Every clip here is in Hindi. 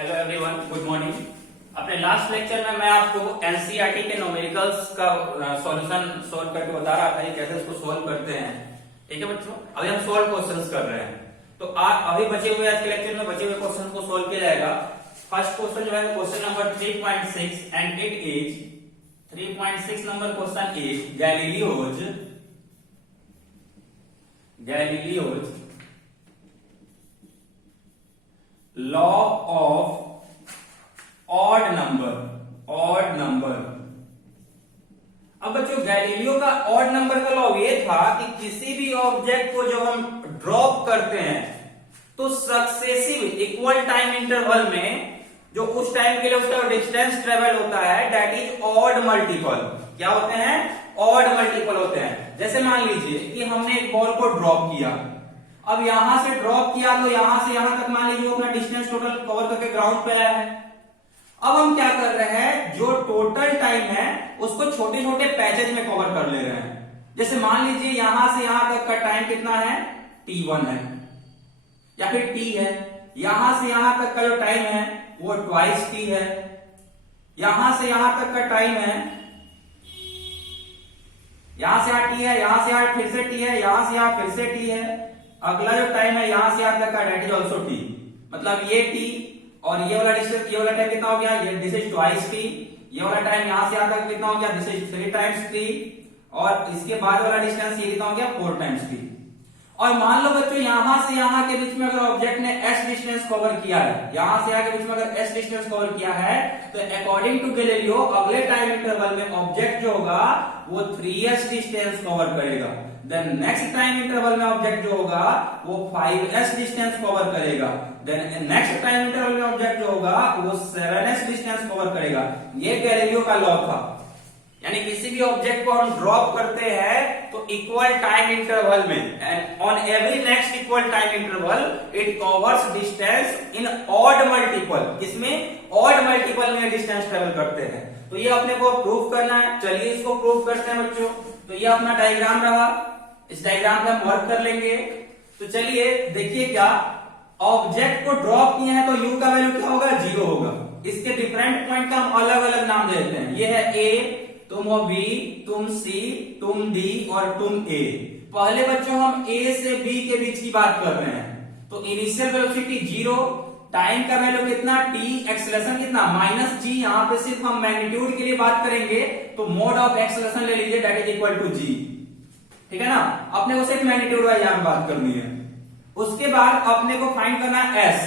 Hello everyone, good morning. अपने लास्ट लेक्चर में मैं आपको एनसीईआरटी के न्यूमेरिकल्स का सॉल्यूशन सोल्व करके बता रहा था, ये कैसे इसको सोल्व करते हैं। ठीक है बच्चों, अभी हम सोल्व क्वेश्चंस कर रहे हैं। तो अभी बचे हुए आज के लेक्चर में बचे हुए क्वेश्चन को सोल्व किया जाएगा। फर्स्ट क्वेश्चन जो है question number 3.6 and it is 3.6 number question is Galileo's law of odd number. अब बच्चों गैलीलियो का ऑड नंबर का लॉ ये था कि किसी भी ऑब्जेक्ट को जब हम ड्रॉप करते हैं तो सक्सेसिव इक्वल टाइम इंटरवल में जो उस टाइम के लिए उसका डिस्टेंस ट्रेवल होता है दैट इज ऑड मल्टीपल। क्या होते हैं? ऑड मल्टीपल होते हैं। जैसे मान लीजिए कि हमने एक बॉल को ड्रॉप किया, अब यहां से ड्रॉप किया तो यहां से यहां तक मान लीजिए अपना डिस्टेंस टोटल कवर करके ग्राउंड पे आया है। अब हम क्या कर रहे हैं, जो टोटल टाइम है उसको छोटे छोटे पैचेज में कवर कर ले रहे हैं। जैसे मान लीजिए यहां से यहां तक का टाइम कितना है, t1 है या फिर t है। यहां से यहां तक का जो टाइम है वो ट्वाइस t है। यहां से यहां तक का टाइम है, यहां से यहां t है, यहां से यहां फिर से t है, यहां से यहां फिर से t है। अगला जो टाइम है यहां से यहां तक का दैट इज ऑल्सो टी। मतलब ये टी और ये वाला डिस्टेंस, ये वाला टाइम कितना हो गया, ये दिस इज ट्वाइस टी। ये वाला टाइम यहां से यहां तक कितना हो गया, दिस इज 3 टाइम्स टी। और इसके बाद वाला डिस्टेंस ये कितना हो गया, 4 टाइम्स टी। और मान लो बच्चों यहां से यहां के बीच में अगर ऑब्जेक्ट ने s डिस्टेंस कवर किया है, यहां से यहां के बीच में अगर s डिस्टेंस कवर किया है तो अकॉर्डिंग टू गैलीलियो अगले टाइम इंटरवल में ऑब्जेक्ट जो होगा वो 3s डिस्टेंस कवर करेगा। देन नेक्स्ट टाइम इंटरवल में ऑब्जेक्ट जो होगा वो 5s डिस्टेंस कवर करेगा। देन नेक्स्ट टाइम इंटरवल में ऑब्जेक्ट जो होगा वो 7s डिस्टेंस कवर करेगा। ये गैलीलियो का लॉ था। यानी किसी भी ऑब्जेक्ट को हम ड्रॉप करते हैं तो इक्वल टाइम इंटरवल में and on every next equal time interval it covers distance in odd multiple. इसमें ऑड मल्टीपल में डिस्टेंस ट्रेवल करते हैं। तो ये अपने को प्रूव करना है। चलिए इसको प्रूव करते हैं बच्चों। तो ये अपना डायग्राम रहा, इस डायग्राम पे हम वर्क कर लेंगे। तो चलिए देखिए, क्या ऑब्जेक्ट को ड्रॉप किया है तो u का वैल्यू क्या होगा, 0 होगा। इसके डिफरेंट पॉइंट का हम अलग अलग नाम देते हैं। ये है a, तुम हो b, तुम c, तुम d और तुम a। पहले बच्चों हम a से b के बीच की बात कर रहे हैं। तो इनिशियल वेलोसिटी 0, टाइम का वैल्यू कितना t, एक्सेलरेशन कितना -g। यहां पे सिर्फ हम मैग्नीट्यूड के लिए बात करेंगे तो मोड ऑफ एक्सेलरेशन ले लीजिए that is equal to g। ठीक है ना, अपने को सिर्फ मैग्नीट्यूड वाइज यहां बात करनी है। उसके बाद अपने को फाइंड करना है s।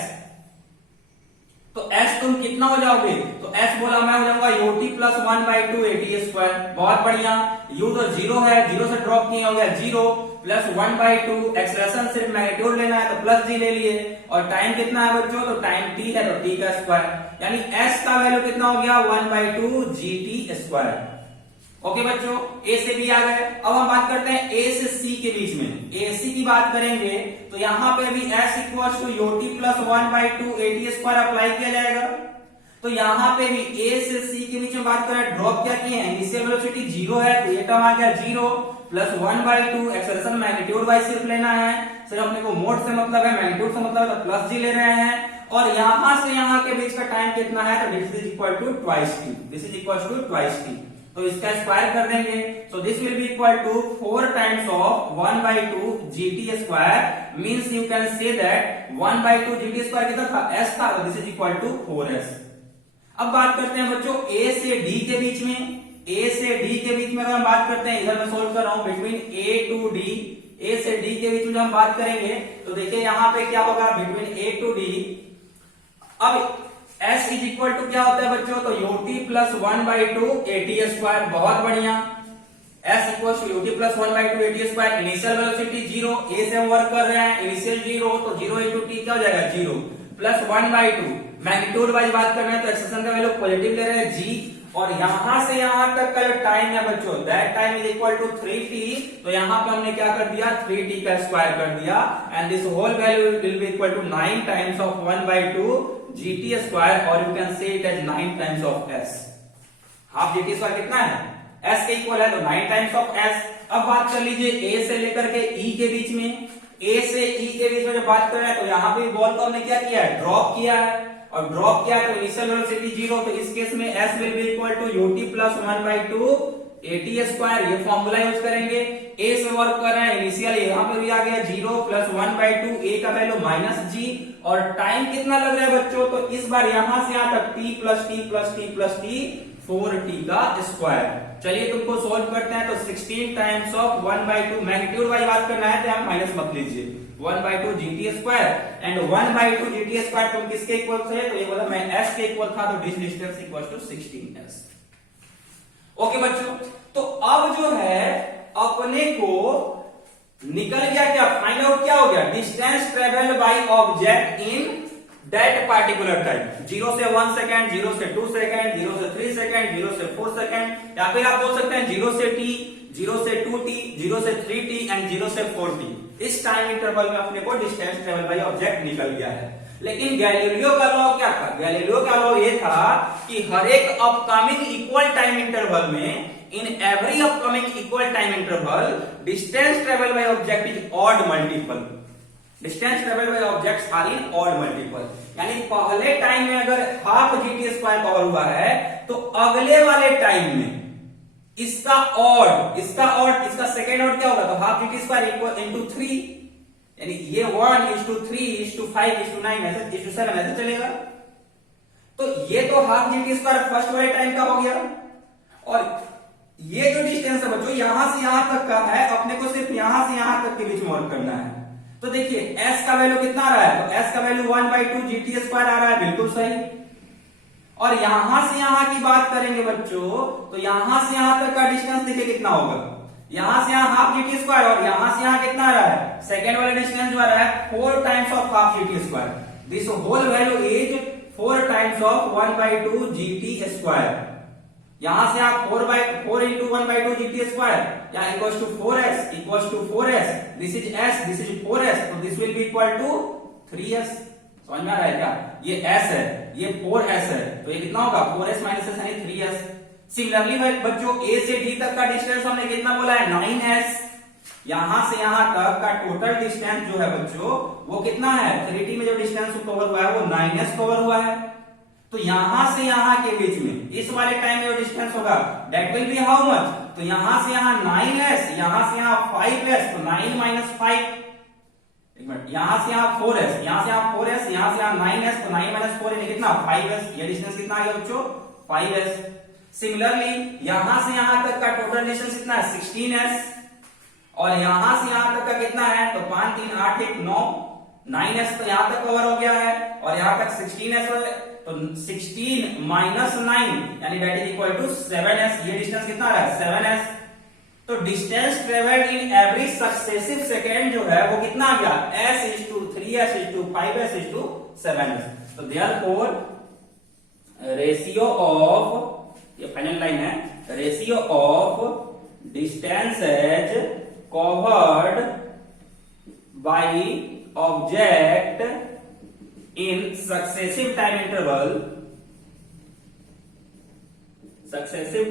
तो s तुम कितना हो जाओगे, तो s बोला मैं हो जाऊंगा ut प्लस 1/2 at²। बहुत बढ़िया। u तो 0 है, 0 से ड्रॉप किया हो गया 0 प्लस 1/2। एक्सेलरेशन सिर्फ मैग्नीट्यूड लेना है तो प्लस g ले लिए। और टाइम कितना है बच्चों, तो टाइम t है तो t का स्क्वायर। यानी s का वैल्यू कितना हो गया, 1/2 gt²। ओके बच्चों, a से b आ गए। अब हम बात करते हैं a से c के बीच में। ac की बात करेंगे तो यहां पे भी s equals to ut plus 1/2 at² apply किया जाएगा। तो यहां पे भी a से c के बीच में बात करें, ड्रॉप क्या किए हैं, इनिशियल वेलोसिटी 0 है तो ये टर्म आ गया 0 प्लस 1/2। एक्सेलरेशन मैग्नीट्यूड वाइज सिर्फ लेना है, सिर्फ अपने को मोड से मतलब है, मैग्नीट्यूड से मतलब है तो प्लस g ले रहे हैं। और यहां से यहां के बीच का टाइम कितना है, तो this is equal to twice t। This is equal to twice t। तो इसका स्क्वायर कर देंगे। So this will be equal to 4 times of 1/2 gt²। Means you can say that 1/2 gt² कितना था, s था, तो this is equal to 4s। अब बात करते हैं बच्चों a से d के बीच में। a से d के बीच में अगर हम बात करते हैं, इधर मैं सोल्व कर रहा हूं, between a to d, a से d के बीच में जब हम बात करेंगे तो देखिए यहां पे क्या होगा, बिटवीन a टू d। अब s इज इक्वल टू क्या होता है बच्चों, तो ut प्लस 1/2 at²। बहुत बढ़िया। s equal to ut plus 1/2 at²। Initial velocity 0, a से हम वर्क कर रहे हैं, इनिशियल 0 तो 0 इंटू t क्या हो जाएगा, 0 प्लस 1/2। मैग्नीट्यूड वाइज बात कर रहे हैं तो एक्सेलरेशन का वैल्यू पॉजिटिव ले रहे हैं g। और यहां से यहां तक का जो टाइम है बच्चों that time is equal to 3t। तो यहां पे हमने क्या कर दिया, 3t का स्क्वायर कर दिया and this whole value will be equal to 9 times of 1/2 gt² और you can say it as 9 times of s। Half gt² कितना है, s के इक्वल है तो 9 टाइम्स ऑफ s। अब बात कर लीजिए a से लेकर के e के बीच में। ए से ई के बीच में जब बात कर रहे हैं तो यहाँ पे बॉल को हमने क्या किया है, ड्रॉप किया है। और ड्रॉप किया तो इनिशियल वेलोसिटी 0, तो इस केस में s will be equal to ut plus 1/2 at square, ये फॉर्मूला यूज करेंगे। a से वर्क कर रहे हैं, इनिशियल यहाँ पर भी आ गया 0 प्लस 1/2, a का वैल्यू -g, और टाइम कितना लग रहा है बच्चों, तो इस बार यहां से यहां तक t plus t plus t plus t 4t का स्क्वायर। चलिए तुमको सोल्व करते हैं, तो 16 टाइम्स ऑफ 1/2, मैग्नीट्यूड वाली बात करना है तो आप माइनस मत लीजिए, 1/2 gt square and 1/2 gt square तुम किसके इक्वल थे, तो ये बोला मैं s के इक्वल था, तो distance equal to 16s। Okay बच्चों, तो अब जो है अपने को निकल गया क्या, फाइंड आउट क्या हो गया, distance travelled by object in that particular time, 0 से 1 सेकेंड, 0 से 2 सेकेंड, 0 से 3 सेकेंड, 0 से 4 सेकेंड, या फिर आप बोल सकते हैं 0 से t, 0 से 2t, 0 से 3t एंड 0 से 4t। इस टाइम इंटरवल में अपने को डिस्टेंस ट्रेवल बाय ऑब्जेक्ट निकल गया है। लेकिन गैलीलियो का लॉ क्या था, गैलीलियो का लॉ ये था कि हर एक अपकमिंग इक्वल टाइम इंटरवल में, in every upcoming equal time interval, distance travel by object is odd multiple, distance travel by objects are in odd multiple. यानी पहले टाइम में अगर हाफ gt स्क्वायर कवर हुआ है, तो अगले वाले टाइम में इसका ऑड, इसका सेकेंड ऑड क्या होगा, तो half gt square equal into 3, यानी ये 1:3:5:9 ऐसे 7 ऐसे चलेगा। तो ये तो हाफ gt स्क्वायर फर्स्ट वाले टाइम का हो गया, और ये जो डिस्टेंस है बच्चों यहां से यहां तक का है, अपने को सिर्फ यहां से यहां तक के बीच में वर्क करना है। तो देखिए s का वैल्यू कितना आ रहा है, तो s का वैल्यू 1/2 gt स्क्वायर आ रहा है, बिल्कुल सही। और यहां से यहां की बात करेंगे बच्चों, तो यहां से यहां तक का डिस्टेंस देखिए कितना होगा, यहां से यहां हाफ gt स्क्वायर, और यहां से यहां कितना आ रहा है, सेकेंड वाला डिस्टेंस जो आ रहा है 4 times of half gt square, this whole value is 4 times of 1/2 gt square. यहां से आप 4 into 1/2 gt स्क्वायर, या equals to 4s, equals to 4s, this is s, this is 4s, तो this will be equal to 3s। समझ में आ रहा है क्या, ये s है, ये 4s है, तो ये कितना होगा 4s माइनस s यानी 3s। सिमिलरली बच्चों a से d तक का डिस्टेंस हमने कितना बोला है, 9s। यहां से यहां तक का टोटल डिस्टेंस जो है बच्चों वो कितना है, 3t में जो डिस्टेंस कवर हुआ है वो 9s कवर हुआ है। तो यहां से यहां के बीच में इस वाले टाइम में जो डिस्टेंस होगा that will be how much, तो यहां से यहां 9s, यहां से यहां 5s, तो 9 माइनस 5, एक मिनट, यहां से यहां 4s, यहां से यहां 4s, यहां से यहां 9s, तो 9 माइनस 4 यानी कितना 5s, ये डिस्टेंस कितना आ गया बच्चों 5s। सिमिलरली यहां से यहां तक का टोटल डिस्टेंस कितना है 16s, और यहां से यहां तक का कितना है, तो 5 3 8 1 9, 9s तो यहां तक कवर हो गया है, और यहां तक 16s, तो 16 माइनस 9 यानी that is equal to 7s, ये डिस्टेंस कितना आ रहा है 7s। तो distance travelled in every successive second जो है वो कितना आ गया, s is to 3s is to 5s is to 7s। तो देयरफॉर रेशियो ऑफ, ये फाइनल लाइन है, ratio of distance as covered by object in successive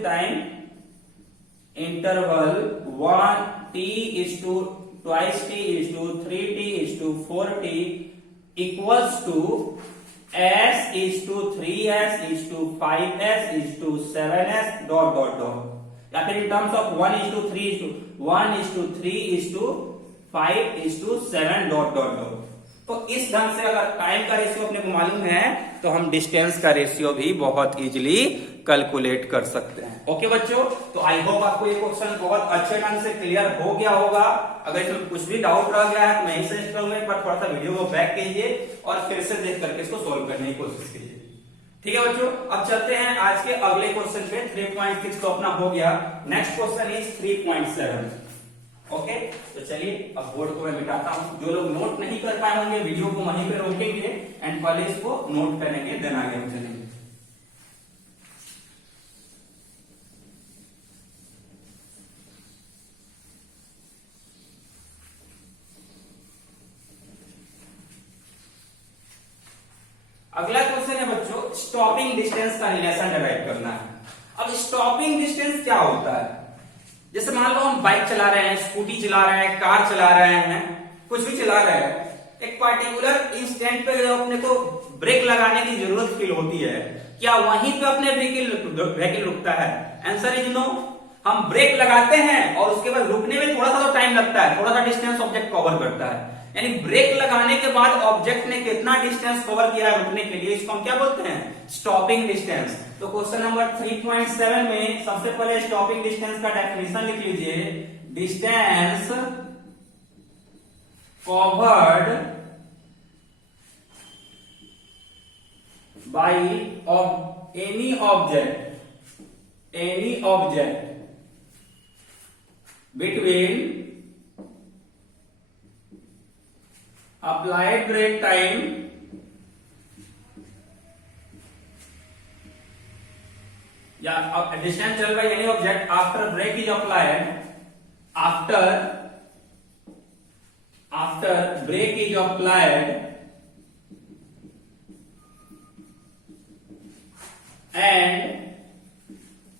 time interval 1 t is to twice t is to 3t is to 4t equals to s is to 3s is to 5s is to 7s dot dot dot, या फिर in terms of 1 is to 3 is to 1 is to 3 is to 5 is to 7 dot dot dot। तो इस ढंग से अगर टाइम का रेशियो अपने को मालूम है तो हम डिस्टेंस का रेशियो भी बहुत इजीली कैलकुलेट कर सकते हैं। ओके बच्चों, तो आई होप आपको ये क्वेश्चन बहुत अच्छे ढंग से क्लियर हो गया होगा। अगर इसमें कुछ भी डाउट रह गया है तो मैं ही सजेस्ट करूंगा एक बार थोड़ा सा वीडियो को बैक कीजिए और फिर से देख करके इसको सोल्व करने की कोशिश कीजिए। ठीक है बच्चों, अब चलते हैं आज के अगले क्वेश्चन पे। 3.6 तो अपना हो गया, नेक्स्ट क्वेश्चन इज 3.7। ओके, तो चलिए अब बोर्ड को मैं मिटाता हूं। जो लोग नोट नहीं कर पाए होंगे वीडियो को वहीं पे रोकेंगे एंड पहले इसको नोट करेंगे, देन आगे हम चलेंगे। अगला क्वेश्चन है बच्चों, स्टॉपिंग डिस्टेंस का रिलेशन डिराइव करना है। अब स्टॉपिंग डिस्टेंस क्या होता है? जैसे मान लो हम बाइक चला रहे हैं, स्कूटी चला रहे हैं, कार चला रहे हैं, कुछ भी चला रहे हैं, एक पार्टिकुलर इंस्टेंट पे जब अपने को ब्रेक लगाने की जरूरत फील होती है, क्या वहीं पे अपने व्हीकल रुकता है? Answer is no. हम ब्रेक लगाते हैं और उसके बाद रुकने में थोड़ा सा तो टाइम लगता है, थोड़ा सा डिस्टेंस ऑब्जेक्ट कवर करता है। यानी ब्रेक लगाने के बाद ऑब्जेक्ट ने कितना डिस्टेंस कवर किया है रुकने के लिए, इसको हम क्या बोलते हैं? Stopping distance. तो क्वेश्चन नंबर 3.7 में सबसे पहले स्टॉपिंग डिस्टेंस का डेफिनेशन लिख लीजिए। Distance covered by any object between applied brake time या डिस्टेंस चल रहा है any object after brake is applied, after brake is applied and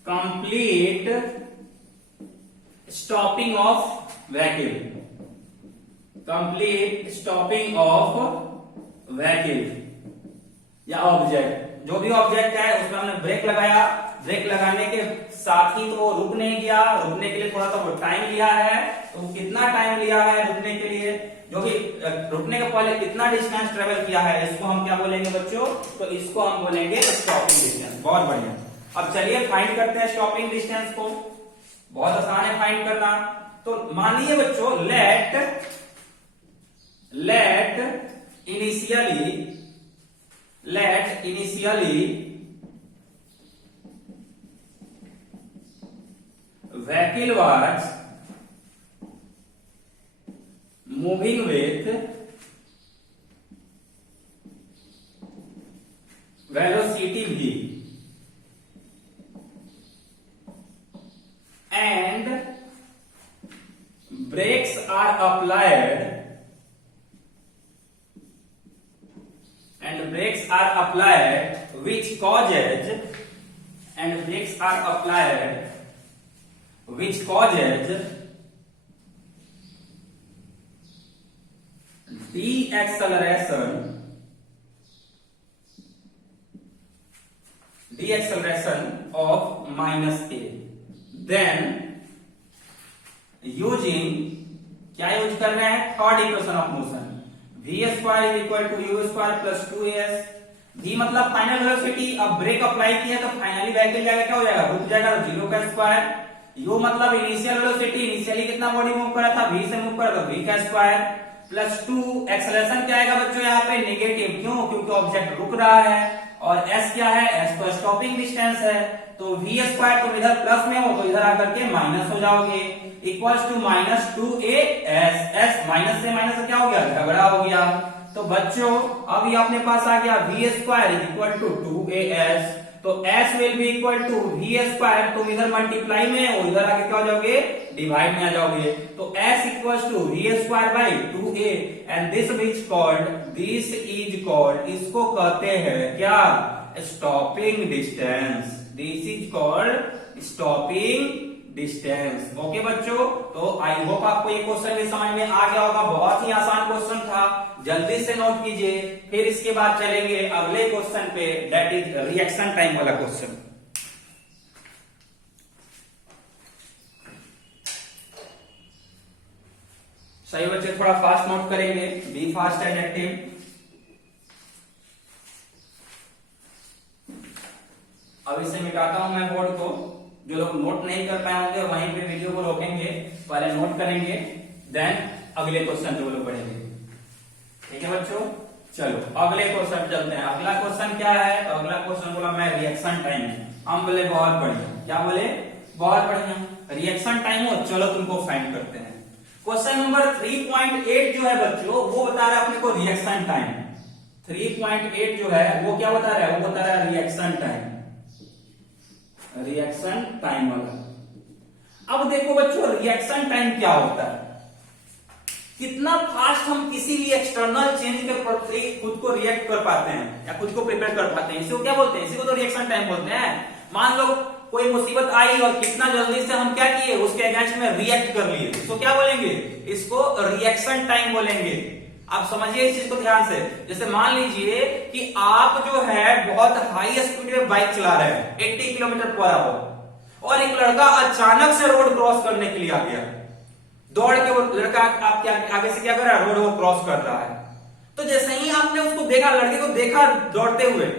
complete stopping of vehicle, complete stopping of vehicle या ऑब्जेक्ट, जो भी ऑब्जेक्ट है उसमें हमने ब्रेक लगाया, ब्रेक लगाने के साथ ही तो वो रुक नहीं गया, रुकने के लिए थोड़ा सा वो टाइम लिया है। तो कितना टाइम लिया है रुकने के लिए, जो भी रुकने के पहले कितना डिस्टेंस ट्रेवल किया है, इसको हम क्या बोलेंगे बच्चों? तो इसको हम बोलेंगे स्टॉपिंग डिस्टेंस। बहुत बढ़िया। अब चलिए फाइंड करते हैं स्टॉपिंग डिस्टेंस को। बहुत आसान है फाइंड करना। तो मान लीजिए बच्चों, let initially vehicle was moving with velocity v and brakes are applied which causes deceleration of minus a. Then using क्या यूज कर रहे हैं? Third equation of motion, v square is equal to u square plus 2as। v मतलब फाइनल वेलोसिटी। अब ब्रेक अप्लाई किया तो फाइनली व्हीकल जाएगा, क्या हो जाएगा? रुक जाएगा, तो 0 का स्क्वायर। u मतलब इनिशियल वेलोसिटी, इनिशियली कितना बॉडी मूव कर रहा था? v से मूव कर रहा था, v का स्क्वायर प्लस 2। एक्सेलरेशन क्या आएगा बच्चों यहाँ पे? नेगेटिव। क्यों? क्योंकि ऑब्जेक्ट रुक रहा है। और s क्या है? s तो स्टॉपिंग डिस्टेंस है। तो v स्क्वायर तुम इधर प्लस में हो तो इधर आकर के माइनस हो जाओगे, equals to minus 2as। s minus से क्या हो गया? झगड़ा हो गया। तो बच्चों अभी अपने पास आ गया v square is equal to 2as। तो s will be equal to v square. तुम इधर मल्टीप्लाई में हो, इधर आके क्या हो जाओगे? डिवाइड में आ जाओगे। तो s equals to v square by 2a and this is called, इसको कहते हैं क्या? Stopping distance. This is called stopping distance. Okay बच्चों, तो आई होप आपको ये क्वेश्चन भी समझ में आ गया होगा। बहुत ही आसान क्वेश्चन था, जल्दी से नोट कीजिए। फिर इसके बाद चलेंगे अगले क्वेश्चन पे, दैट इज रिएक्शन टाइम वाला क्वेश्चन। सही बच्चे, थोड़ा फास्ट नोट करेंगे, बी फास्ट एंड एक्टिव। अब इसे मिटाता हूं मैं बोर्ड को। जो लोग नोट नहीं कर पाए होंगे वहीं पे वीडियो को रोकेंगे, पहले नोट करेंगे, देन अगले क्वेश्चन पे वो लोग पढ़ेंगे। ठीक है बच्चों, चलो अगले क्वेश्चन चलते हैं। अगला क्वेश्चन क्या है? तो अगला क्वेश्चन बोला मैं रिएक्शन टाइम है। हम बोले बहुत बढ़िया। क्या बोले? बहुत बढ़िया। रिएक्शन टाइम हो, चलो तुमको फाइंड करते हैं। क्वेश्चन नंबर 3.8 जो है बच्चों, वो बता रहा है अपने को रिएक्शन टाइम। 3.8 जो है वो क्या बता रहा है? वो बता रहा है रिएक्शन टाइम, रिएक्शन टाइम वाला। अब देखो बच्चों, रिएक्शन टाइम क्या होता है? कितना फास्ट हम किसी भी एक्सटर्नल चेंज के प्रति खुद को रिएक्ट कर पाते हैं या खुद को प्रिपेयर कर पाते हैं, इसी को क्या बोलते हैं? इसी को तो रिएक्शन टाइम बोलते हैं। मान लो कोई मुसीबत आई और कितना जल्दी से हम क्या किए? उसके अगेंस्ट में रिएक्ट कर लिए, इसको क्या बोलेंगे? इसको रिएक्शन टाइम बोलेंगे। आप समझिए इस चीज को ध्यान से। जैसे मान लीजिए कि आप जो है बहुत हाई स्पीड में बाइक चला रहे हैं 80 किलोमीटर पर आवर, और एक लड़का अचानक से रोड क्रॉस करने के लिए आ गया, दौड़ के वो लड़का आपके आगे से क्या कर रहा है, रोड वो क्रॉस कर रहा है। तो जैसे ही आपने उसको देखा, लड़के को देखा दौड़ते हुए,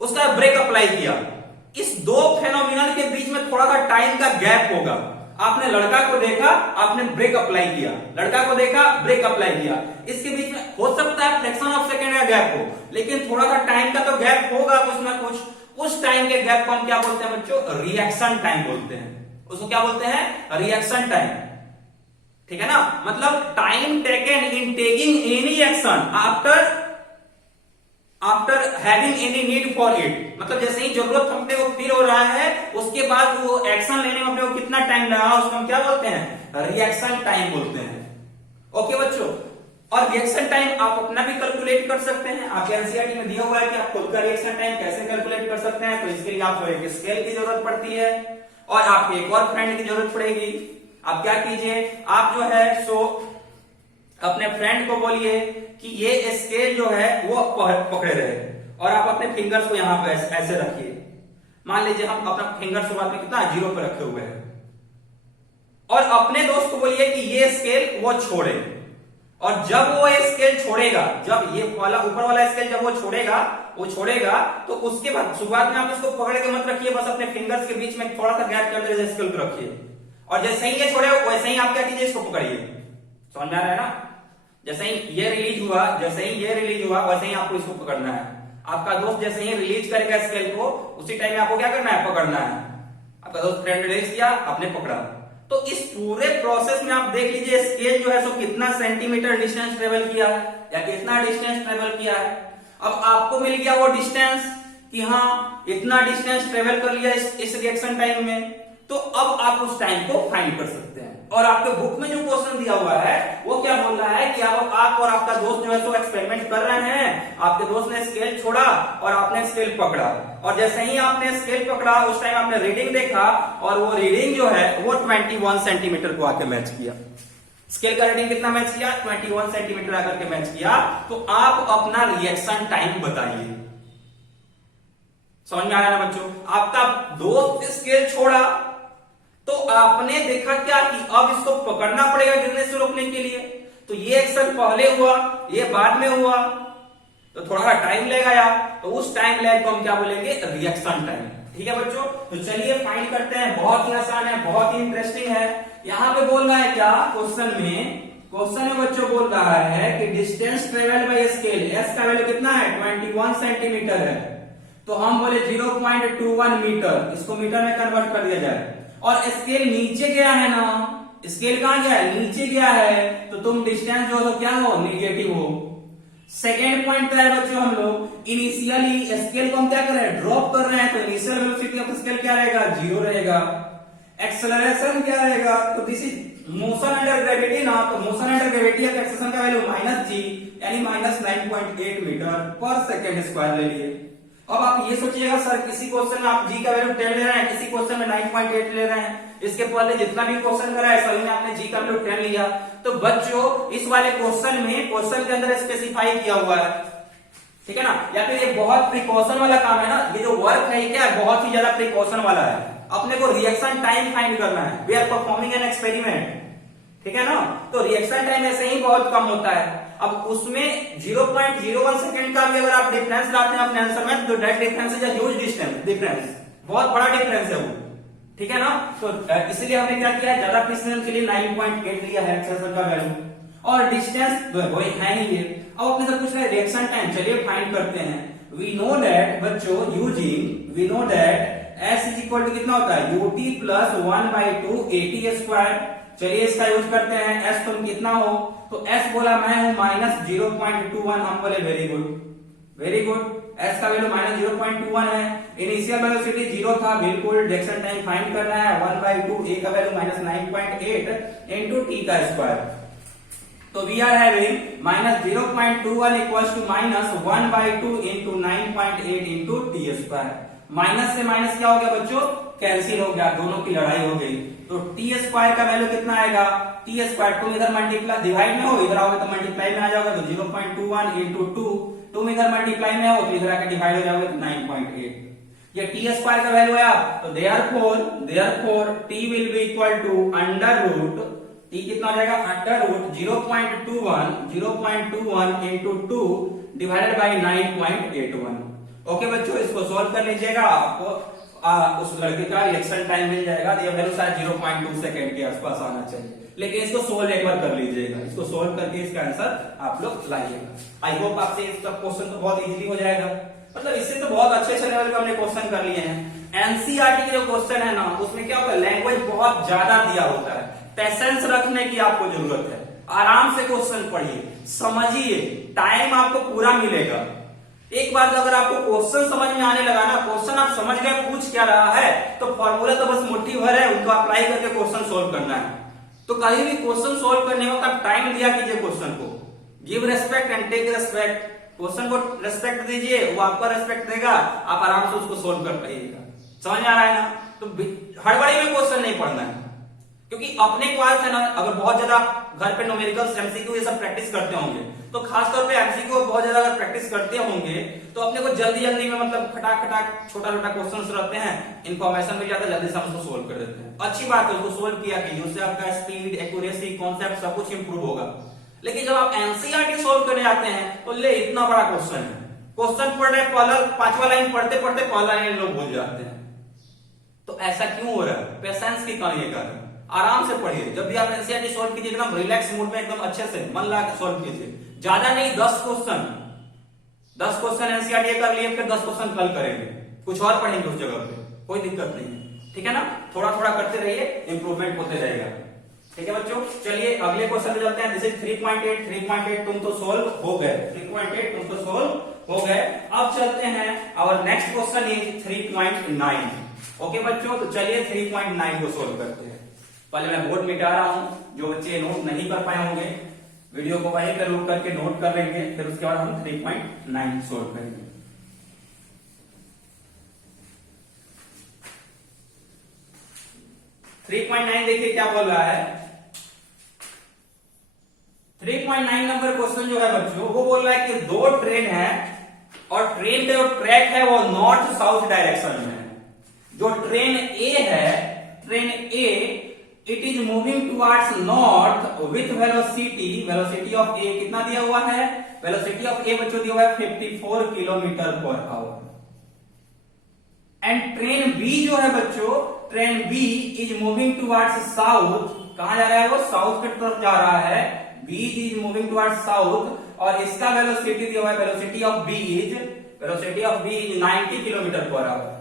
उसका ब्रेक अप्लाई किया, इस दो फेनोमिनल के बीच में थोड़ा सा टाइम का गैप होगा। आपने लड़का को देखा, आपने ब्रेक अप्लाई किया, लड़का को देखा, ब्रेक अप्लाई किया, इसके बीच में हो सकता है फ्रैक्शन ऑफ सेकेंड का गैप हो, लेकिन थोड़ा सा टाइम का तो गैप होगा कुछ ना कुछ। उस टाइम के गैप को हम क्या बोलते हैं बच्चों, रिएक्शन टाइम बोलते हैं। उसको क्या बोलते हैं, रिएक्शन टाइम। ठीक है ना, मतलब time taken in taking any action after having any need for it. मतलब जैसे ही जरूरत हमने को फील हो रहा है, उसके बाद वो एक्शन लेने में अपने को कितना टाइम लगा, उसको हम क्या बोलते हैं, रिएक्शन टाइम बोलते हैं। ओके बच्चों, और रिएक्शन टाइम आप अपना भी कैलकुलेट कर सकते हैं। आपके एनसीईआरटी में दिया हुआ है कि आप खुद का रिएक्शन टाइम कैसे कैलकुलेट कर सकते हैं। तो इसके लिए आपको एक स्केल की जरूरत पड़ती है और आपके एक और फ्रेंड की जरूरत पड़ेगी। आप क्या कीजिए, आप जो है अपने फ्रेंड को बोलिए कि ये स्केल जो है वो पकड़े रहे, और आप अपने फिंगर्स को यहां पे ऐसे रखिए। मान लीजिए हम अपना फिंगर शुरुआत में कितना 0 पे रखे हुए हैं, और अपने दोस्त को बोलिए कि ये स्केल वो छोड़े, और जब वो स्केल छोड़ेगा, जब ये वाला ऊपर वाला स्केल जब वो छोड़ेगा तो उसके बाद शुरुआत में आप इसको पकड़ के मत रखिए, बस अपने फिंगर्स के बीच में थोड़ा सा गैप कर दे स्केल को रखिए, और जैसे ही ये छोड़े वैसे ही आप क्या कीजिए, इसको पकड़िए। समझ में आ रहा है ना, जैसे ही ये रिलीज हुआ वैसे ही आपको इसको पकड़ना है। आपका दोस्त जैसे ही रिलीज करेगा स्केल को, उसी टाइम में आपको क्या करना है, पकड़ना है। आपका दोस्त फ्रेंड रिलीज किया, आपने पकड़ा। तो इस पूरे प्रोसेस में आप देख लीजिए स्केल जो है सो कितना सेंटीमीटर डिस्टेंस ट्रेवल किया है या कितना डिस्टेंस ट्रेवल किया है। अब आपको मिल गया वो डिस्टेंस कि हाँ इतना डिस्टेंस ट्रेवल कर लिया इस रिएक्शन टाइम में। तो अब आप उस टाइम को फाइंड कर सकते हैं। और आपके बुक में जो क्वेश्चन दिया हुआ है वो क्या बोल रहा है कि अब आप और आपका दोस्त जो है सो एक्सपेरिमेंट कर रहे हैं। आपके दोस्त ने स्केल छोड़ा और आपने स्केल पकड़ा, और जैसे ही आपने स्केल पकड़ा उस टाइम आपने रीडिंग देखा, और वो रीडिंग जो है वो 21 सेंटीमीटर को आके मैच किया। स्केल का रीडिंग कितना मैच किया, 21 सेंटीमीटर आकर के मैच किया। तो आप अपना रिएक्शन टाइम बताइए। समझ में आ रहा है ना बच्चों, आपका दोस्त स्केल छोड़ा तो आपने देखा क्या कि अब इसको पकड़ना पड़ेगा गिरने से रोकने के लिए। तो ये एक्शन पहले हुआ, ये बाद में हुआ, तो थोड़ा सा टाइम लगेगा यार। तो उस टाइम लैग को हम क्या बोलेंगे, रिएक्शन टाइम। ठीक है बच्चों, तो चलिए फाइंड करते हैं। बहुत ही आसान है, बहुत ही इंटरेस्टिंग है। यहां पे बोल रहा है क्या, क्वेश्चन में बच्चों बोल रहा है कि distance travel bye scale, S का वैल्यू कितना है, 21 सेंटीमीटर है। तो हम बोले 0.21 मीटर, इसको मीटर में कन्वर्ट कर दिया जाए। और स्केल नीचे गया है ना, स्केल कहां गया है, नीचे गया है, तो तुम डिस्टेंस जो तो क्या हो, नेगेटिव हो। सेकेंड पॉइंट क्या है बच्चों, हम लोग इनिशियली स्केल को हम क्या कर रहे हैं, ड्रॉप कर रहे हैं। तो इनिशियल वेलोसिटी ऑफ स्केल क्या रहेगा, 0 रहेगा। एक्सेलरेशन क्या रहेगा, तो this is motion under gravity ना, तो motion under gravity of acceleration का वैल्यू -g यानी -9.8 मीटर पर सेकेंड स्क्वायर ले लिए। अब आप ये सोचिएगा सर किसी क्वेश्चन में आप g का वैल्यू 10 ले रहे हैं, किसी क्वेश्चन में 9.8 ले रहे हैं। इसके पहले जितना भी क्वेश्चन करा है सभी में आपने g का वैल्यू 10 लिया। तो बच्चों इस वाले क्वेश्चन में क्वेश्चन के अंदर स्पेसिफाई किया हुआ है, ठीक है ना, या फिर ये बहुत प्रिकॉशन वाला काम है ना। ये जो वर्क है क्या है, बहुत ही ज्यादा प्रिकॉशन वाला है। अपने को रिएक्शन टाइम फाइंड करना है, we are performing an experiment, ठीक है ना। तो रिएक्शन टाइम ऐसे ही बहुत कम होता है। अब उसमें 0.01 सेकंड का भी अगर आप डिफरेंस लाते हैं अपने आंसर में, तो that difference is a huge difference, बहुत बड़ा डिफरेंस है वो, ठीक है ना। तो इसलिए हमने क्या किया है, ज्यादा प्रिसिजन के लिए 9.8 लिया है एक्सेलरेशन का वैल्यू, और डिस्टेंस वही है ही ये। अब अपने से पूछ रहे हैं रिएक्शन टाइम, चलिए फाइंड करते हैं। वी नो दैट बच्चों, we know that S is equal to कितना होता है, ut प्लस 1/2 AT स्क्वायर। चलिए इसका यूज करते हैं। S तुम कितना हो, तो S बोला मैं हूं -0.21, हम बोले वेरी गुड। S का वैल्यू -0.21 है। इनिशियल वेलोसिटी 0 था, बिल्कुल। रिएक्शन टाइम फाइंड करना है 1/2, A का वैल्यू -9.8 इंटू T का स्क्वायर। तो we are having -0.21 equals to -1/2 into 9.8 into T square. Minus से माइनस क्या हो गया बच्चों, कैंसिल हो गया, दोनों की लड़ाई हो गई। तो टी स्क्वायर का वैल्यू कितना आएगा, टी स्क्वायर, तुम इधर मल्टीप्लाई डिवाइड में हो, इधर आओगे तो मल्टीप्लाई में आ जाओगे, तो 0.21 इंटू 2, तुम इधर मल्टीप्लाई में हो तो इधर आके डिवाइड हो जाओगे, तो 9.8। ये टी स्क्वायर का वैल्यू आया, तो therefore T will be equal to under root, T कितना हो जाएगा, under root 0.21 into 2 divided by 9.81। Okay बच्चों, इसको सोल्व कर लीजिएगा, आपको उस लड़के का रिएक्शन टाइम मिल जाएगा। ये वैल्यू शायद 0.2 सेकंड के आसपास आना चाहिए, लेकिन इसको सोल्व एक बार कर लीजिएगा, इसको सोल्व करके इसका आंसर आप लोग लाइएगा। आई होप आपसे इसका क्वेश्चन तो बहुत इजीली हो जाएगा, मतलब इससे तो बहुत अच्छे अच्छे लेवल का हमने क्वेश्चन कर लिए हैं। एनसीईआरटी के जो क्वेश्चन है ना, उसमें क्या होता है, लैंग्वेज बहुत ज्यादा दिया होता है, पेशेंस रखने की आपको जरूरत है, आराम से क्वेश्चन पढ़िए, समझिए, टाइम आपको पूरा मिलेगा। एक बार अगर आपको क्वेश्चन समझ में आने लगा ना, क्वेश्चन आप समझ गए पूछ क्या रहा है, तो फॉर्मूला तो बस मुट्ठी भर है, उनको अप्लाई करके क्वेश्चन सोल्व करना है। तो कहीं भी क्वेश्चन सोल्व करने वक्त आप टाइम दिया कीजिए क्वेश्चन को, give respect and take respect, question को रेस्पेक्ट दीजिए, वो आपका रेस्पेक्ट देगा, आप आराम से उसको सोल्व कर पाइएगा। समझ आ रहा है ना? तो हड़बड़ी में क्वेश्चन नहीं पढ़ना है, क्योंकि अपने क्लास है ना, अगर बहुत ज्यादा घर पे न्यूमेरिकल्स, एमसीक्यू ये सब प्रैक्टिस करते होंगे, तो खासतौर पे एमसीक्यू बहुत ज्यादा अगर प्रैक्टिस करते होंगे तो अपने को जल्दी जल्दी में, मतलब खटाक खटाक छोटा छोटा क्वेश्चन रहते हैं, इन्फॉर्मेशन मिल जाता है, जल्दी से हम उसको सोल्व कर देते हैं। अच्छी बात है, उसको सोल्व किया कीजिए, उससे आपका स्पीड, एक्यूरेसी, कॉन्सेप्ट सब कुछ इंप्रूव होगा। लेकिन जब आप एनसीईआरटी सोल्व करने जाते हैं तो ले इतना बड़ा क्वेश्चन है, क्वेश्चन पढ़ रहे, पहला 5वां लाइन पढ़ते पढ़ते पहला लाइन लोग भूल जाते हैं। तो ऐसा क्यों हो रहा है? पेशेंस की कमी है कारण। आराम से पढ़िए, जब भी आप एनसीईआरटी सोल्व कीजिए एकदम रिलैक्स मूड में, एकदम अच्छे से मन लगा के सोल्व कीजिए। ज्यादा नहीं, 10 क्वेश्चन एनसीईआरटी कर लिए, फिर 10 क्वेश्चन कल करेंगे, कुछ और पढ़ेंगे उस जगह पे, कोई दिक्कत नहीं है, ठीक है ना? थोड़ा थोड़ा करते रहिए, इंप्रूवमेंट होते रहेगा, ठीक है बच्चों? चलिए अगले क्वेश्चन पे चलते हैं। दिस इज 3.8 तुम तो सोल्व हो गए, 3.8 तुम तो सोल्व हो गए। अब चलते हैं, our next question is 3.9। Okay बच्चों, तो चलिए 3.9 को सोल्व करते हैं। पहले मैं बोर्ड मिटा रहा हूं, जो बच्चे नोट नहीं कर पाए होंगे वीडियो को वहीं पर रुक करके नोट कर लेंगे, फिर उसके बाद हम 3.9 सोल्व करेंगे। देखिए क्या बोल रहा है। 3.9 नंबर क्वेश्चन जो है बच्चों, वो बोल रहा है कि 2 ट्रेन है और ट्रेन का जो ट्रैक है वो नॉर्थ साउथ डायरेक्शन में है। जो ट्रेन ए है, train A, it is moving towards north with velocity of A कितना दिया हुआ है? वेलोसिटी ऑफ ए बच्चों दिया हुआ है 54 kilometre per our. And train B जो है बच्चों, train B is moving towards south, कहां जा रहा है वो? साउथ की तरफ जा रहा है। B is moving towards south और इसका वेलोसिटी दिया हुआ है, velocity of B is 90 kilometre per hour.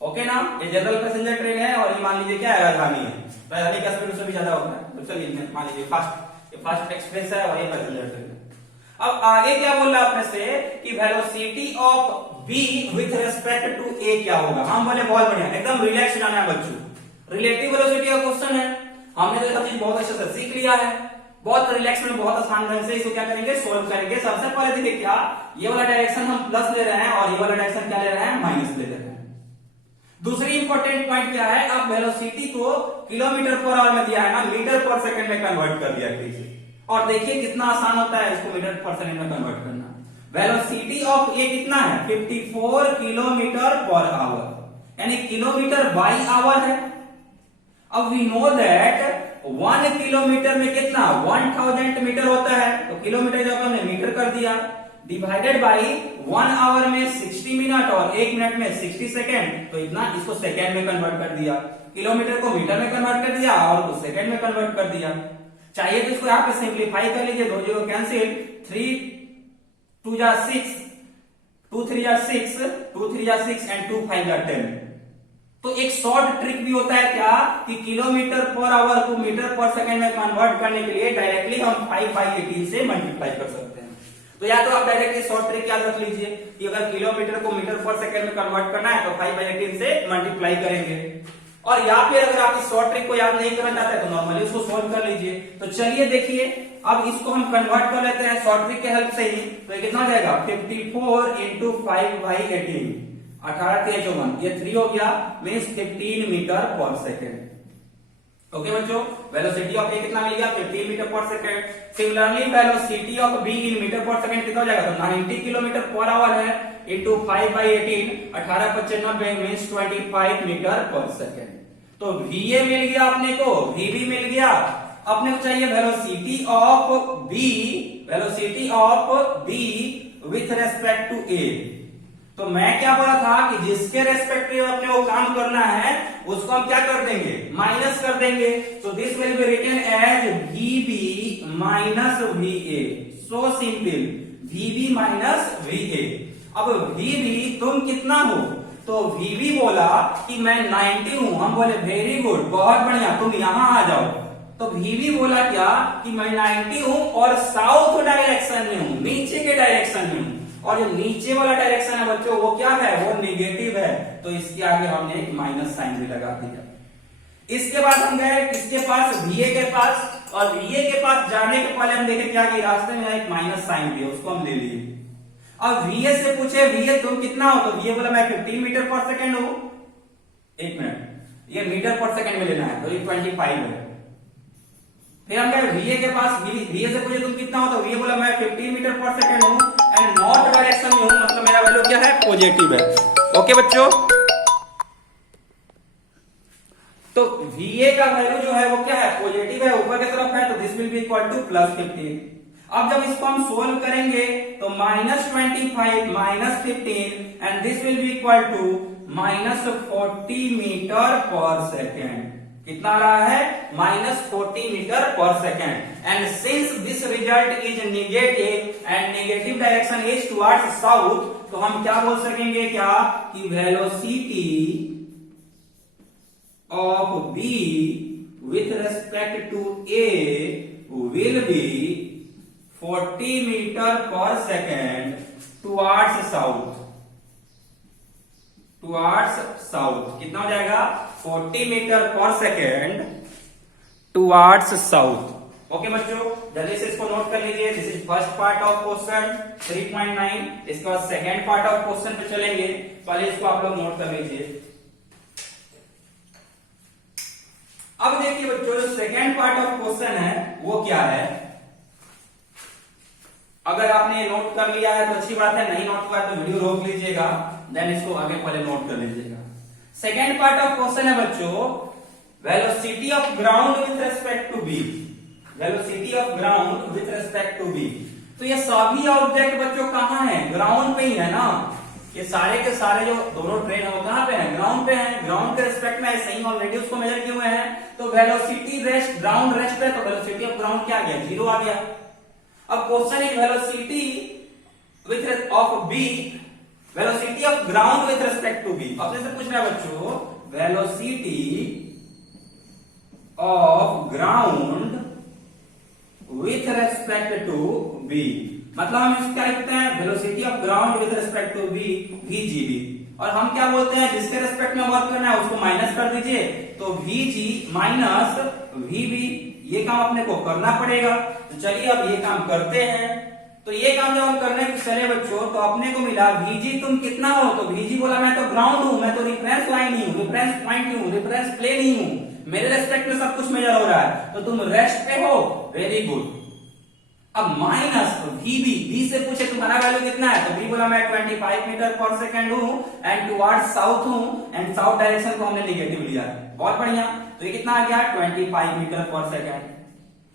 Okay ना? ये जनरल पैसेंजर ट्रेन है और ये मान लीजिए क्या है, राजधानी है। राजधानी का स्पीड उससे भी ज्यादा होता है, तो चलिए मान लीजिए फास्ट एक्सप्रेस है और ये पैसेंजर ट्रेन है। अब आगे क्या बोल रहा है अपने से कि velocity of B with respect to A क्या होगा? हम बोले बहुत बढ़िया, एकदम रिलैक्स जाना है बच्चों। रिलेटिव वेलोसिटी का क्वेश्चन है, हमने तो सब चीज बहुत अच्छे से सीख लिया है, बहुत रिलैक्स में, बहुत आसान ढंग से इसको क्या करेंगे, सोल्व करेंगे। सबसे पहले देखिए क्या, ये वाला डायरेक्शन हम प्लस ले रहे हैं और ये वाला डायरेक्शन क्या ले रहे हैं, माइनस ले रहे हैं। दूसरी इंपॉर्टेंट पॉइंट क्या है, अब वेलोसिटी को किलोमीटर पर आवर में दिया है ना, मीटर पर सेकंड में कन्वर्ट कर दिया कीजिए, और देखिए कितना आसान होता है इसको मीटर पर सेकंड में कन्वर्ट करना। वेलोसिटी ऑफ ए कितना है, 54 किलोमीटर पर आवर, यानी किलोमीटर बाई आवर है। अब वी नो दैट 1 किलोमीटर में कितना, 1000 मीटर होता है, तो किलोमीटर जब हमने मीटर कर दिया, डिवाइडेड बाई 1 आवर में 60 मिनट और 1 मिनट में 60 सेकेंड, तो इतना, इसको सेकेंड में कन्वर्ट कर दिया, किलोमीटर को मीटर में कन्वर्ट कर दिया और उसको सेकेंड में कन्वर्ट कर दिया। चाहिए तो इसको यहाँ पे सिंप्लीफाई कर लीजिए, 2 0 कैंसिल, 3 2 जा 6, 2 3 जा 6, 2 3 जा 6 एंड 2 5 जा 10। तो एक शॉर्ट ट्रिक भी होता है क्या, कि किलोमीटर पर आवर को मीटर पर सेकंड में कन्वर्ट करने के लिए डायरेक्टली हम 5/18 से मल्टीप्लाई कर सकते हैं। तो या तो आप डायरेक्टली शॉर्ट ट्रिक याद रख लीजिए कि अगर किलोमीटर को मीटर पर सेकंड में कन्वर्ट करना है तो 5/18 से मल्टीप्लाई करेंगे, और या फिर अगर आप इस शॉर्ट ट्रिक को याद नहीं करना चाहते तो नॉर्मली उसको सोल्व कर लीजिए। तो चलिए देखिए, अब इसको हम कन्वर्ट कर लेते हैं शॉर्ट ट्रिक के हेल्प से ही। तो ये कितना हो जाएगा, 54 इंटू 5/18, 18 3 54, ये 3 हो गया, means 15 metre per second. Okay बच्चों, वेलोसिटी ऑफ ए कितना मिल गया? 15 metre per second. Similarly velocity of B in metre per second कितना हो जाएगा? तो 90 किलोमीटर पर आवर है into 5/18, 18 5 90 means 25 metre per second. तो VA मिल गया अपने को, VB मिल गया। अपने को चाहिए velocity of B with respect to A। तो मैं क्या बोला था कि जिसके रेस्पेक्टिव अपने को काम करना है उसको हम क्या कर देंगे? माइनस कर देंगे। So this will be written as VB minus VA। So simple, VB minus VA। अब VB तुम कितना हो? तो VB बोला कि मैं 90 हूं। हम बोले वेरी गुड, बहुत बढ़िया, तुम यहां आ जाओ। तो VB बोला क्या कि मैं 90 हूं और साउथ डायरेक्शन में हूं, नीचे के डायरेक्शन में हूं। और जो नीचे वाला डायरेक्शन है बच्चों वो क्या है? वो निगेटिव है। तो इसके आगे हमने एक माइनस साइन भी लगा दिया। इसके बाद हम गए किसके पास? VA के पास। और VA के पास जाने के पहले हम देखे क्या कि रास्ते में एक माइनस साइन भी है, उसको हम ले लिए। अब VA से पूछे VA तुम कितना हो? तो VA बोला मैं 15 मीटर पर सेकेंड हूं। एक मिनट, ये मीटर पर सेकेंड में लेना है, तो ये 25 है। फिर हम गए VA के पास, VA से पूछे तुम कितना हो? तो VA बोला मैं 15 मीटर पर सेकेंड हूं एंड नॉर्थ डायरेक्शन में हूं, मतलब मेरा वैल्यू क्या है? पॉजिटिव है। ओके बच्चों, तो VA का वैल्यू जो है वो क्या है? पॉजिटिव है, ऊपर की तरफ है, तो this will be equal to +15। अब जब इसको हम सोल्व करेंगे तो -25 -15 and this will be equal to -40 metre per second. कितना आ रहा है? -40 metre per second. And since this result is negative and negative direction is towards south, तो हम क्या बोल सकेंगे क्या कि velocity of B with respect to A will be 40 metre per second towards south. कितना हो जाएगा? 40 metre per second towards south. Okay बच्चों, जल्दी से इसको नोट कर लीजिए। This is first part of question 3.9। इसके बाद सेकेंड पार्ट ऑफ क्वेश्चन पे चलेंगे, पहले इसको आप लोग नोट कर लीजिए। अब देखिए बच्चों, जो सेकेंड पार्ट ऑफ क्वेश्चन है वो क्या है? अगर आपने नोट कर लिया है तो अच्छी बात है, नहीं नोट किया तो वीडियो रोक लीजिएगा, देन इसको आगे पहले नोट कर लीजिएगा। सेकेंड पार्ट ऑफ क्वेश्चन है बच्चों, velocity of ground with respect to B। Velocity of ground with respect to B। तो ये सभी ऑब्जेक्ट बच्चों कहाँ है? ग्राउंड पे ही है ना। ये सारे के सारे जो दोनों ट्रेन है वो कहाँ पे है? ग्राउंड पे है। ग्राउंड के रिस्पेक्ट में ऐसे ही ऑलरेडी उसको मेजर किए हुए हैं। तो वेलोसिटी रेस्ट, ग्राउंड रेस्ट है, तो वेलोसिटी ऑफ ग्राउंड क्या आ गया? 0 आ गया। अब question is velocity with of B, velocity of ground with respect to B। अब जैसे पूछ रहा है बच्चों, velocity of ground with respect to B, मतलब हम इसको क्या लिखते हैं? Velocity of ground with respect to B, VGB। और हम क्या बोलते हैं? जिसके रेस्पेक्ट में वर्क करना है उसको माइनस कर दीजिए, तो VG माइनस VB। ये काम अपने को करना पड़ेगा। तो चलिए अब ये काम करते हैं। तो ये काम जब हम करने चले बच्चों, तो अपने को मिला VG तुम कितना हो? तो VG बोला मैं तो ग्राउंड हूं, मैं तो रिफरेंस लाइन ही हूं, रिफरेंस पॉइंट ही हूं, रिफरेंस प्लेन ही हूं, मेरे रेस्पेक्ट में सब कुछ मेजर हो रहा है, तो तुम रेस्ट पे हो, वेरी गुड। अब माइनस VB, B से पूछे तुम्हारा वैल्यू कितना है? तो B बोला मैं 25 मीटर पर सेकेंड हूं एंड टुवर्ड्स साउथ हूं, एंड साउथ डायरेक्शन को हमने नेगेटिव लिया है। बहुत बढ़िया, तो ये कितना आ गया? 25 metre per second.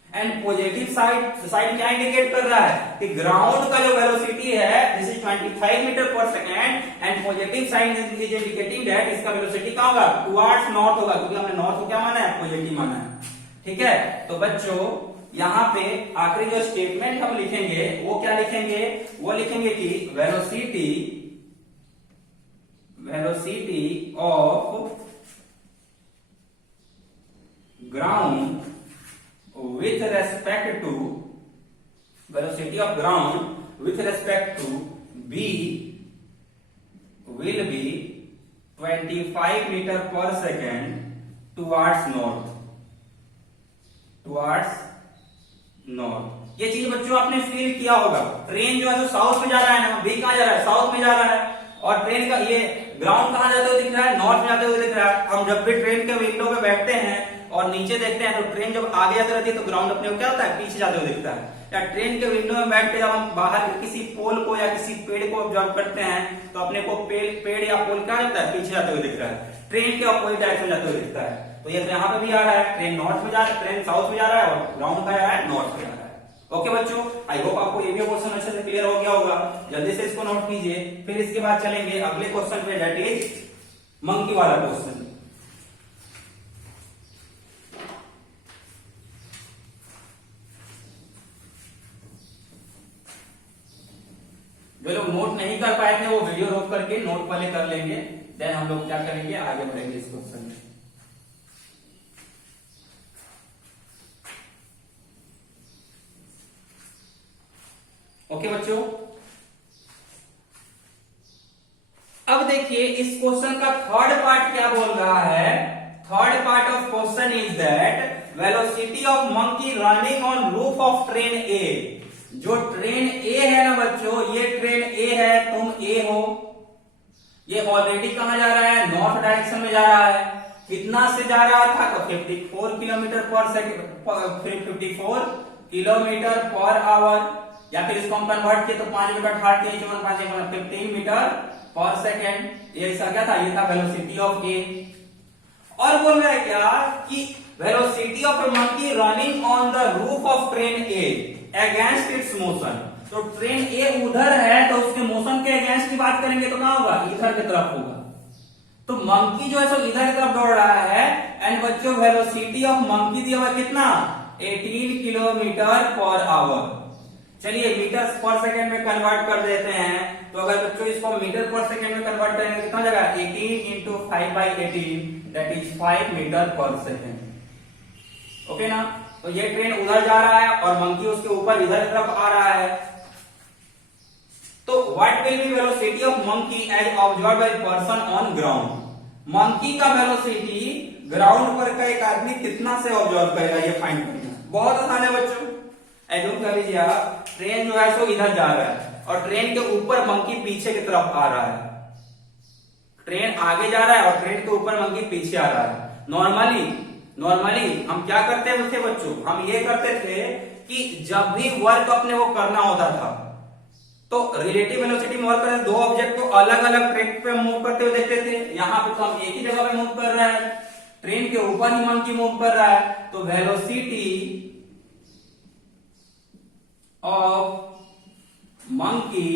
And positive side क्या इंडिकेट कर रहा है कि ग्राउंड का जो वेलोसिटी है this is 25 metre per second and positive side is indicating that इसका वेलोसिटी क्या होगा? टुवर्ड्स नॉर्थ होगा, क्योंकि हमने नॉर्थ को क्या माना है? पॉजिटिव माना है। ठीक है, तो बच्चों यहां पे आखिरी जो स्टेटमेंट हम लिखेंगे वो क्या लिखेंगे? वो लिखेंगे कि velocity of ground with respect to velocity of ground with respect to B will be 25 meter per second towards north। ये चीज बच्चों आपने फील किया होगा। ट्रेन जो है जो साउथ में जा रहा है ना, B कहां जा रहा है? साउथ में जा रहा है। और ट्रेन का ये ग्राउंड कहाँ जाते हुए दिख रहा है, नॉर्थ में जाते हुए दिख रहा है। हम जब भी ट्रेन के विंडो पे बैठते हैं और नीचे देखते हैं तो ट्रेन जब आगे जाती रहती है तो ग्राउंड अपने को क्या होता है, पीछे जाते हुए दिखता है। या ट्रेन के विंडो में बैठ के जब हम बाहर किसी पोल को या किसी पेड़ को ऑब्जर्व करते हैं तो अपने को पेड़ या पोल क्या होता है, पीछे जाते हुए दिख रहा है, ट्रेन के अपोजिट डायरेक्शन जाते हुए दिखता है। तो ये तो यहाँ पे भी आ रहा है, ट्रेन नॉर्थ में जा रहा है, ट्रेन साउथ में जा रहा है और ग्राउंड का है नॉर्थ में जा रहा है। ओके बच्चों, आई होप आपको ये भी क्वेश्चन अच्छे से क्लियर हो गया होगा। जल्दी से इसको नोट कीजिए, फिर इसके बाद चलेंगे अगले क्वेश्चन पे, दैट इज मंकी वाला क्वेश्चन। जो लोग नोट नहीं कर पाए थे वो वीडियो रोक करके नोट पहले कर लेंगे, देन हम लोग क्या करेंगे, आगे बढ़ेंगे इस क्वेश्चन में। ओके बच्चों, अब देखिए इस क्वेश्चन का थर्ड पार्ट क्या बोल रहा है। Third part of question is that velocity of monkey running on roof of train A. जो ट्रेन ए है ना बच्चों, ये ट्रेन ए है, तुम ए हो, ये ऑलरेडी कहां जा रहा है, नॉर्थ डायरेक्शन में जा रहा है। कितना से जा रहा था, तो 54 किलोमीटर पर सेकेंड, 54 किलोमीटर पर आवर, या फिर इसको हम कन्वर्ट किए तो 5 मीटर 15 मीटर पर सेकेंड। ये ऐसा क्या था, ये था वेलोसिटी ऑफ ए। और बोल रहा है क्या कि velocity of A monkey running on the roof of train A against it's motion. तो ट्रेन ए उधर है तो उसके मोशन के अगेंस्ट की बात करेंगे तो कहां होगा, इधर की तरफ होगा। तो मंकी जो है सो इधर की तरफ दौड़ रहा है। एंड बच्चों वेलोसिटी ऑफ मंकी दिया हुआ कितना, 18 किलोमीटर पर आवर। चलिए मीटर पर सेकेंड में कन्वर्ट कर देते हैं। तो अगर बच्चों इसको मीटर पर सेकेंड में कन्वर्ट करेंगे कितना जाएगा, 18 into 5/18 that is 5 metre per second. Okay ना। तो ये ट्रेन उधर जा रहा है और मंकी उसके ऊपर इधर तरफ आ रहा है। तो what will be velocity of monkey as observed by person on ground. Monkey का वेलोसिटी ग्राउंड पर का एक आदमी कितना से ऑब्जर्व करेगा, ये फाइंड करना बहुत आसान है बच्चों। एज्यूम कर लीजिए आप, ट्रेन जो है सो इधर जा रहा है और ट्रेन के ऊपर मंकी पीछे की तरफ आ रहा है। ट्रेन आगे जा रहा है और ट्रेन के ऊपर मंकी पीछे आ रहा है। नॉर्मली हम क्या करते थे बच्चों, हम ये करते थे कि जब भी वर्क अपने को करना होता था तो रिलेटिव वेलोसिटी में वर्क करते, दो ऑब्जेक्ट को अलग अलग ट्रैक पे मूव करते हुए देखते थे। यहां पे तो हम एक ही जगह पे मूव कर रहे हैं, ट्रेन के ऊपर ही मंकी मूव कर रहा है। तो velocity of monkey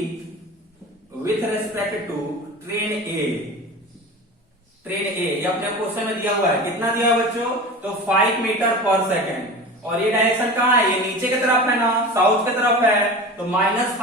with respect to train A, ये अपने क्वेश्चन में दिया हुआ है, कितना दिया है बच्चों, तो 5 मीटर पर सेकेंड। और ये डायरेक्शन कहां है, ये नीचे की तरफ है ना, साउथ की तरफ है, तो -5